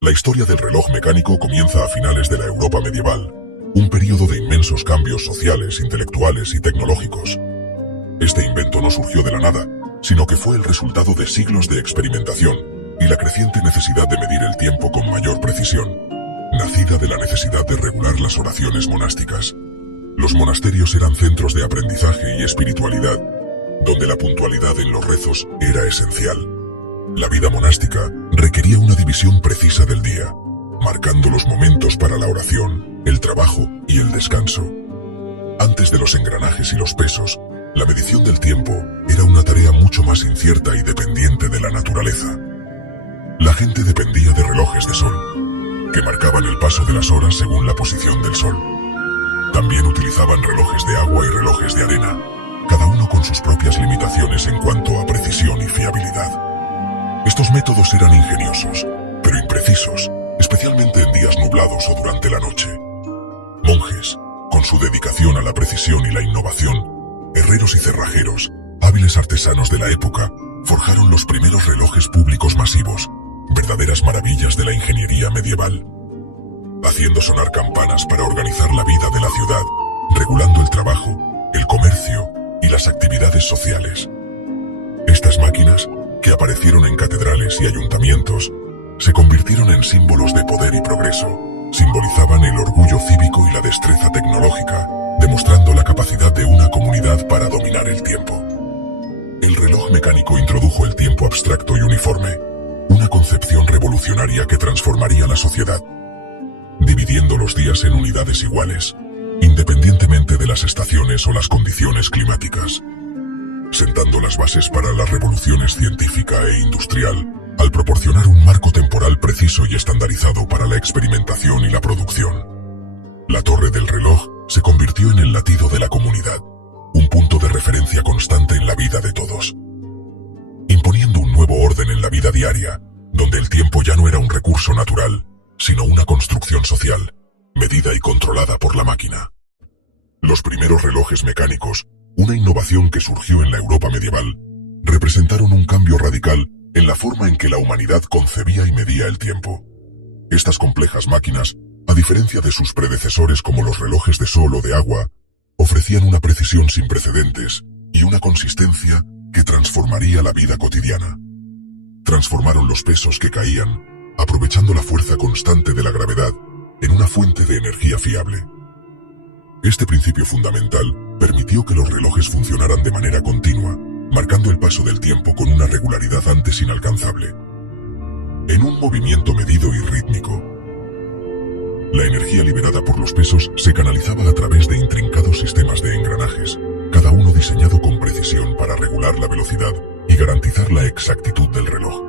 La historia del reloj mecánico comienza a finales de la Europa medieval, un período de inmensos cambios sociales, intelectuales y tecnológicos. Este invento no surgió de la nada, sino que fue el resultado de siglos de experimentación y la creciente necesidad de medir el tiempo con mayor precisión, nacida de la necesidad de regular las oraciones monásticas. Los monasterios eran centros de aprendizaje y espiritualidad, donde la puntualidad en los rezos era esencial. La vida monástica requería una división precisa del día, marcando los momentos para la oración, el trabajo y el descanso. Antes de los engranajes y los pesos, la medición del tiempo era una tarea mucho más incierta y dependiente de la naturaleza. La gente dependía de relojes de sol, que marcaban el paso de las horas según la posición del sol. También utilizaban relojes de agua y relojes de arena, cada uno con sus propias limitaciones en cuanto a precisión y fiabilidad. Estos métodos eran ingeniosos, pero imprecisos, especialmente en días nublados o durante la noche. Monjes, con su dedicación a la precisión y la innovación, herreros y cerrajeros, hábiles artesanos de la época, forjaron los primeros relojes públicos masivos, verdaderas maravillas de la ingeniería medieval, haciendo sonar campanas para organizar la vida de la ciudad, regulando el trabajo, el comercio y las actividades sociales. Estas máquinas, que aparecieron en catedrales y ayuntamientos, se convirtieron en símbolos de poder y progreso. Simbolizaban el orgullo cívico y la destreza tecnológica, demostrando la capacidad de una comunidad para dominar el tiempo. El reloj mecánico introdujo el tiempo abstracto y uniforme, una concepción revolucionaria que transformaría la sociedad, dividiendo los días en unidades iguales, independientemente de las estaciones o las condiciones climáticas, sentando las bases para las revoluciones científica e industrial, al proporcionar un marco temporal preciso y estandarizado para la experimentación y la producción. La torre del reloj se convirtió en el latido de la comunidad, un punto de referencia constante en la vida de todos, imponiendo un nuevo orden en la vida diaria, donde el tiempo ya no era un recurso natural, sino una construcción social, medida y controlada por la máquina. Los primeros relojes mecánicos, una innovación que surgió en la Europa medieval, representaron un cambio radical en la forma en que la humanidad concebía y medía el tiempo. Estas complejas máquinas, a diferencia de sus predecesores como los relojes de sol o de agua, ofrecían una precisión sin precedentes y una consistencia que transformaría la vida cotidiana. Transformaron los pesos que caían, aprovechando la fuerza constante de la gravedad, en una fuente de energía fiable. Este principio fundamental permitió que los relojes funcionaran de manera continua, marcando el paso del tiempo con una regularidad antes inalcanzable. En un movimiento medido y rítmico, la energía liberada por los pesos se canalizaba a través de intrincados sistemas de engranajes, cada uno diseñado con precisión para regular la velocidad y garantizar la exactitud del reloj.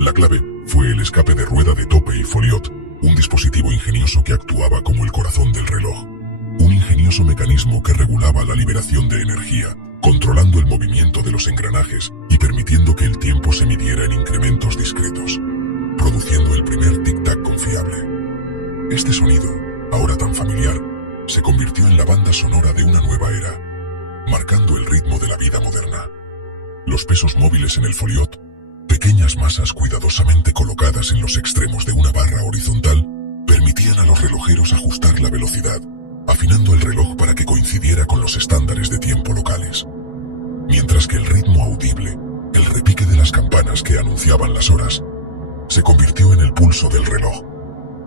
La clave fue el escape de rueda de tope y foliot, un dispositivo ingenioso que actuaba como el corazón del reloj. Un ingenioso mecanismo que regulaba la liberación de energía, controlando el movimiento de los engranajes y permitiendo que el tiempo se midiera en incrementos discretos, produciendo el primer tic-tac confiable. Este sonido, ahora tan familiar, se convirtió en la banda sonora de una nueva era, marcando el ritmo de la vida moderna. Los pesos móviles en el foliot, pequeñas masas cuidadosamente colocadas en los extremos de una barra horizontal, permitían a los relojeros ajustar la velocidad, afinando el reloj para que coincidiera con los estándares de tiempo locales. Mientras que el ritmo audible, el repique de las campanas que anunciaban las horas, se convirtió en el pulso del reloj,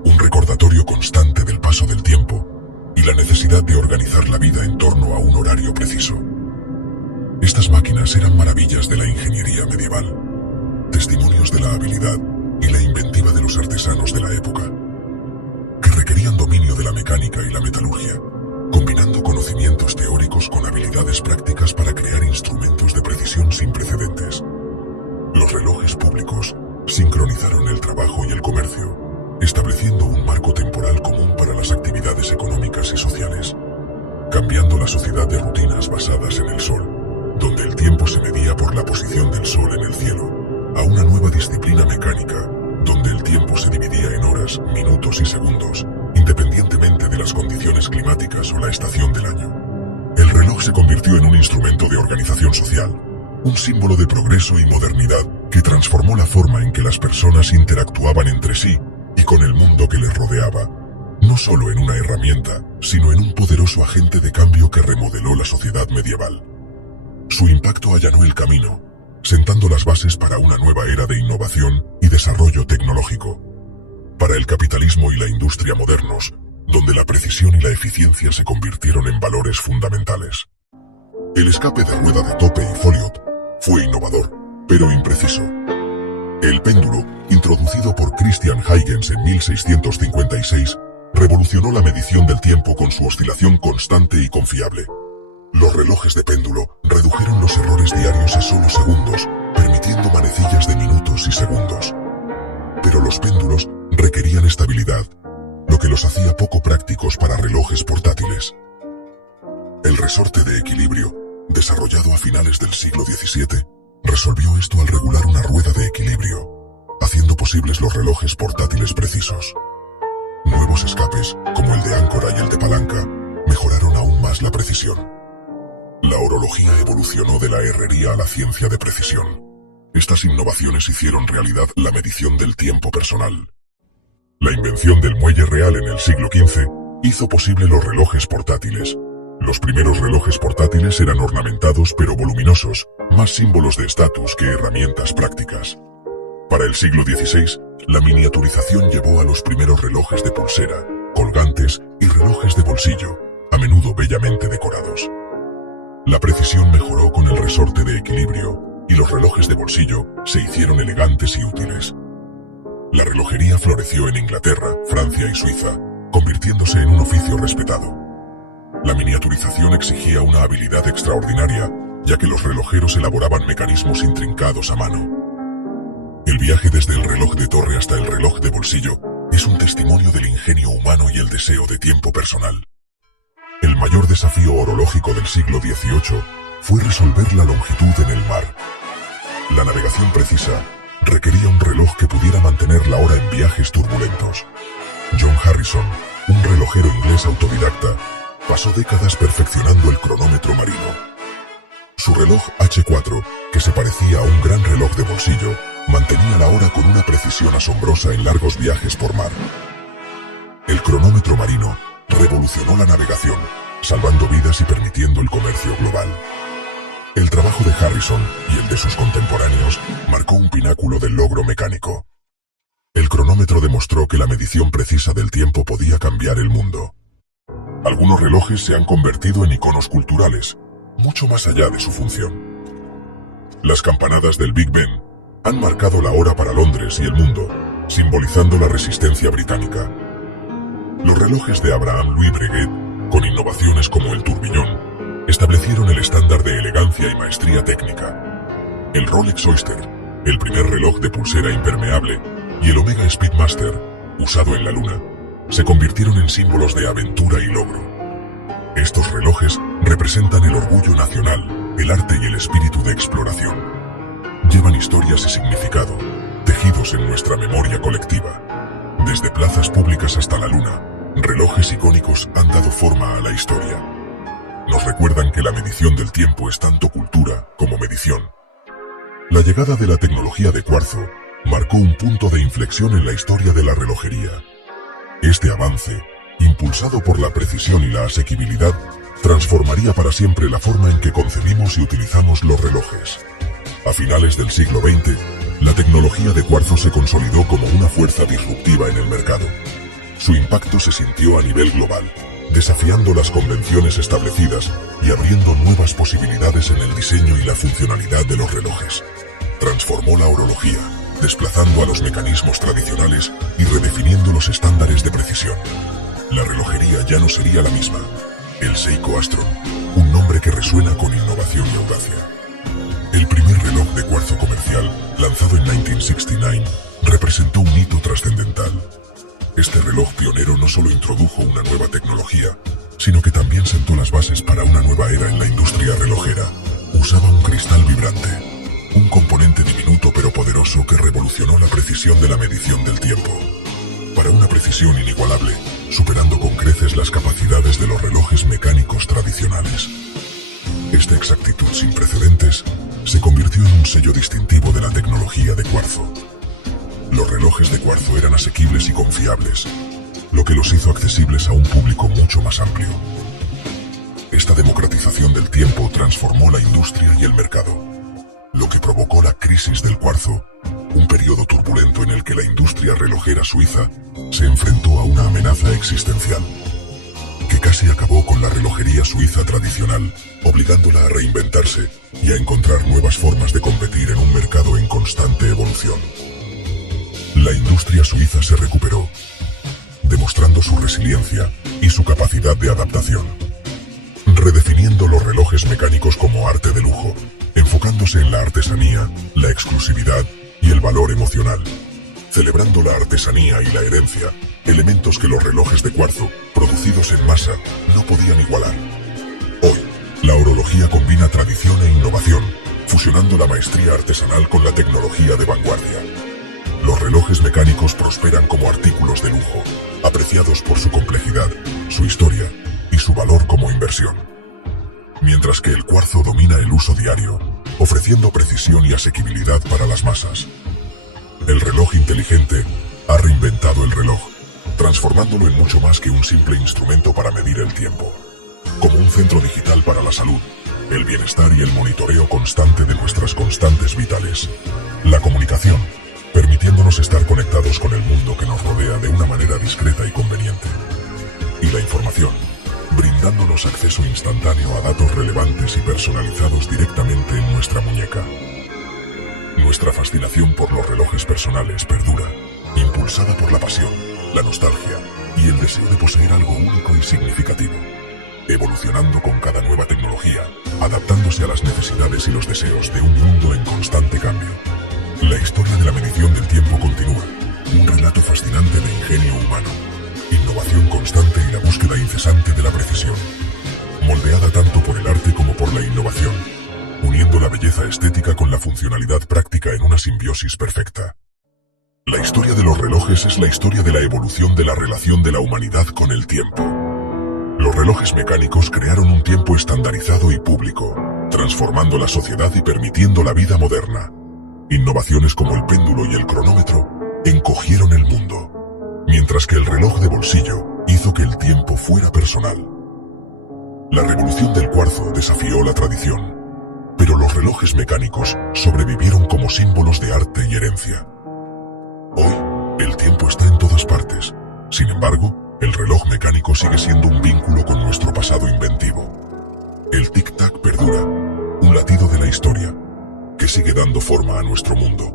un recordatorio constante del paso del tiempo y la necesidad de organizar la vida en torno a un horario preciso. Estas máquinas eran maravillas de la ingeniería medieval, testimonios de la habilidad y la inventiva de los artesanos de la época, que requerían dominio de la mecánica y la metalurgia, combinando conocimientos teóricos con habilidades prácticas para crear instrumentos de precisión sin precedentes. Los relojes públicos sincronizaron el trabajo y el comercio, estableciendo un marco temporal común para las actividades económicas y sociales, cambiando la sociedad de rutinas basadas en el sol, donde el tiempo se medía por la posición del sol en el cielo, a una nueva disciplina mecánica, donde el tiempo se dividía en horas, minutos y segundos, independientemente de las condiciones climáticas o la estación del año. El reloj se convirtió en un instrumento de organización social, un símbolo de progreso y modernidad que transformó la forma en que las personas interactuaban entre sí y con el mundo que les rodeaba, no solo en una herramienta, sino en un poderoso agente de cambio que remodeló la sociedad medieval. Su impacto allanó el camino, sentando las bases para una nueva era de innovación y desarrollo tecnológico. Para el capitalismo y la industria modernos, donde la precisión y la eficiencia se convirtieron en valores fundamentales. El escape de rueda de tope y Folliot fue innovador, pero impreciso. El péndulo, introducido por Christian Huygens en 1656, revolucionó la medición del tiempo con su oscilación constante y confiable. Los relojes de péndulo redujeron los errores diarios a solo segundos, permitiendo manecillas de minutos y segundos. Pero los péndulos requerían estabilidad, lo que los hacía poco prácticos para relojes portátiles. El resorte de equilibrio, desarrollado a finales del siglo XVII, resolvió esto al regular una rueda de equilibrio, haciendo posibles los relojes portátiles precisos. Nuevos escapes, como el de áncora y el de palanca, mejoraron aún más la precisión. La orología evolucionó de la herrería a la ciencia de precisión. Estas innovaciones hicieron realidad la medición del tiempo personal. La invención del muelle real en el siglo XV hizo posible los relojes portátiles. Los primeros relojes portátiles eran ornamentados pero voluminosos, más símbolos de estatus que herramientas prácticas. Para el siglo XVI, la miniaturización llevó a los primeros relojes de pulsera, colgantes y relojes de bolsillo, a menudo bellamente decorados. La precisión mejoró con el resorte de equilibrio, y los relojes de bolsillo se hicieron elegantes y útiles. La relojería floreció en Inglaterra, Francia y Suiza, convirtiéndose en un oficio respetado. La miniaturización exigía una habilidad extraordinaria, ya que los relojeros elaboraban mecanismos intrincados a mano. El viaje desde el reloj de torre hasta el reloj de bolsillo es un testimonio del ingenio humano y el deseo de tiempo personal. El mayor desafío orológico del siglo XVIII fue resolver la longitud en el mar. La navegación precisa requería un reloj que pudiera mantener la hora en viajes turbulentos. John Harrison, un relojero inglés autodidacta, pasó décadas perfeccionando el cronómetro marino. Su reloj H4, que se parecía a un gran reloj de bolsillo, mantenía la hora con una precisión asombrosa en largos viajes por mar. El cronómetro marino revolucionó la navegación, salvando vidas y permitiendo el comercio global. El trabajo de Harrison y el de sus contemporáneos marcó un pináculo del logro mecánico. El cronómetro demostró que la medición precisa del tiempo podía cambiar el mundo. Algunos relojes se han convertido en iconos culturales, mucho más allá de su función. Las campanadas del Big Ben han marcado la hora para Londres y el mundo, simbolizando la resistencia británica. Los relojes de Abraham Louis Breguet, con innovaciones como el turbillón, establecieron el estándar de elegancia y maestría técnica. El Rolex Oyster, el primer reloj de pulsera impermeable, y el Omega Speedmaster, usado en la Luna, se convirtieron en símbolos de aventura y logro. Estos relojes representan el orgullo nacional, el arte y el espíritu de exploración. Llevan historias y significado, tejidos en nuestra memoria colectiva. Desde plazas públicas hasta la Luna, relojes icónicos han dado forma a la historia. Nos recuerdan que la medición del tiempo es tanto cultura como medición. La llegada de la tecnología de cuarzo marcó un punto de inflexión en la historia de la relojería. Este avance, impulsado por la precisión y la asequibilidad, transformaría para siempre la forma en que concebimos y utilizamos los relojes. A finales del siglo XX, la tecnología de cuarzo se consolidó como una fuerza disruptiva en el mercado. Su impacto se sintió a nivel global, desafiando las convenciones establecidas y abriendo nuevas posibilidades en el diseño y la funcionalidad de los relojes. Transformó la orología, desplazando a los mecanismos tradicionales y redefiniendo los estándares de precisión. La relojería ya no sería la misma. El Seiko Astron, un nombre que resuena con innovación y audacia. El primer reloj de cuarzo comercial, lanzado en 1969, representó un hito trascendental. Este reloj pionero no solo introdujo una nueva tecnología, sino que también sentó las bases para una nueva era en la industria relojera. Usaba un cristal vibrante, un componente diminuto pero poderoso que revolucionó la precisión de la medición del tiempo. Para una precisión inigualable, superando con creces las capacidades de los relojes mecánicos tradicionales. Esta exactitud sin precedentes se convirtió en un sello distintivo de la tecnología de cuarzo. Los relojes de cuarzo eran asequibles y confiables, lo que los hizo accesibles a un público mucho más amplio. Esta democratización del tiempo transformó la industria y el mercado, lo que provocó la crisis del cuarzo, un periodo turbulento en el que la industria relojera suiza se enfrentó a una amenaza existencial, que casi acabó con la relojería suiza tradicional, obligándola a reinventarse y a encontrar nuevas formas de competir en un mercado en constante evolución. La industria suiza se recuperó, demostrando su resiliencia y su capacidad de adaptación, redefiniendo los relojes mecánicos como arte de lujo, enfocándose en la artesanía, la exclusividad y el valor emocional, celebrando la artesanía y la herencia, elementos que los relojes de cuarzo, producidos en masa, no podían igualar. Hoy, la horología combina tradición e innovación, fusionando la maestría artesanal con la tecnología de vanguardia. Los relojes mecánicos prosperan como artículos de lujo, apreciados por su complejidad, su historia y su valor como inversión. Mientras que el cuarzo domina el uso diario, ofreciendo precisión y asequibilidad para las masas. El reloj inteligente ha reinventado el reloj, transformándolo en mucho más que un simple instrumento para medir el tiempo. Como un centro digital para la salud, el bienestar y el monitoreo constante de nuestras constantes vitales. La comunicación, permitiéndonos estar conectados con el mundo que nos rodea de una manera discreta y conveniente. Y la información, brindándonos acceso instantáneo a datos relevantes y personalizados directamente en nuestra muñeca. Nuestra fascinación por los relojes personales perdura, impulsada por la pasión, la nostalgia y el deseo de poseer algo único y significativo, evolucionando con cada nueva tecnología, adaptándose a las necesidades y los deseos de un mundo en constante cambio. La historia de la medición del tiempo continúa, un relato fascinante de ingenio humano, innovación constante y la búsqueda incesante de la precisión, moldeada tanto por el arte como por la innovación, uniendo la belleza estética con la funcionalidad práctica en una simbiosis perfecta. La historia de los relojes es la historia de la evolución de la relación de la humanidad con el tiempo. Los relojes mecánicos crearon un tiempo estandarizado y público, transformando la sociedad y permitiendo la vida moderna. Innovaciones como el péndulo y el cronómetro encogieron el mundo, mientras que el reloj de bolsillo hizo que el tiempo fuera personal. La revolución del cuarzo desafió la tradición, pero los relojes mecánicos sobrevivieron como símbolos de arte y herencia. Hoy, el tiempo está en todas partes. Sin embargo, el reloj mecánico sigue siendo un vínculo con nuestro pasado inventivo. El tic-tac perdura, un latido de la historia, que sigue dando forma a nuestro mundo.